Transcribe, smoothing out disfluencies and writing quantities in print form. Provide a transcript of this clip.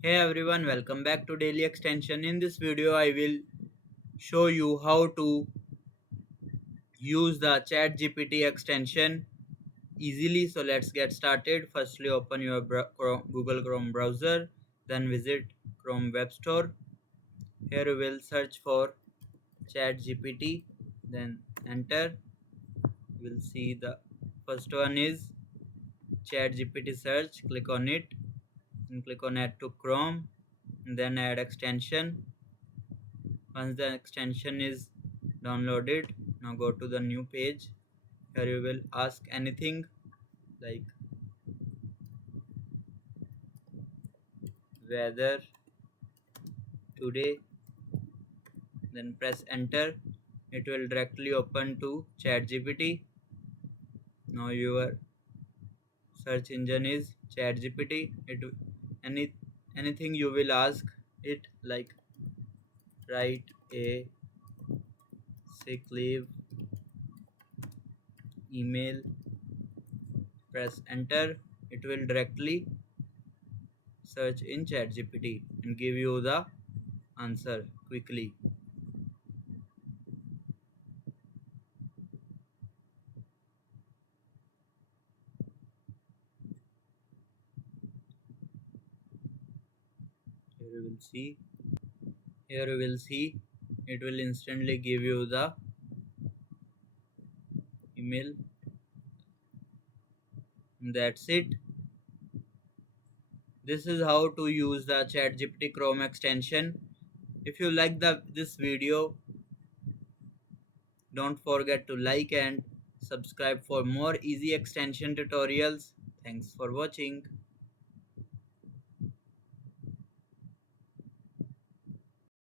Hey everyone, welcome back to Daily Extension. In this video, I will show you how to use the ChatGPT extension easily. So let's get started. Firstly, open your Google Chrome browser, then visit Chrome Web Store. Here you will search for ChatGPT, then enter. You will see the first one is ChatGPT search. Click on it and click on add to Chrome, and then add extension. Once the extension is downloaded, now go to the new page. Here you will ask anything like weather today, then press enter. It will directly open to ChatGPT. Now your search engine is ChatGPT. Any anything you will ask it, like write a sick leave email, press enter. It will directly search in ChatGPT and give you the answer quickly. Here you will see. Here you will see. It will instantly give you the email. And that's it. This is how to use the ChatGPT Chrome extension. If you like this video, don't forget to like and subscribe for more easy extension tutorials. Thanks for watching.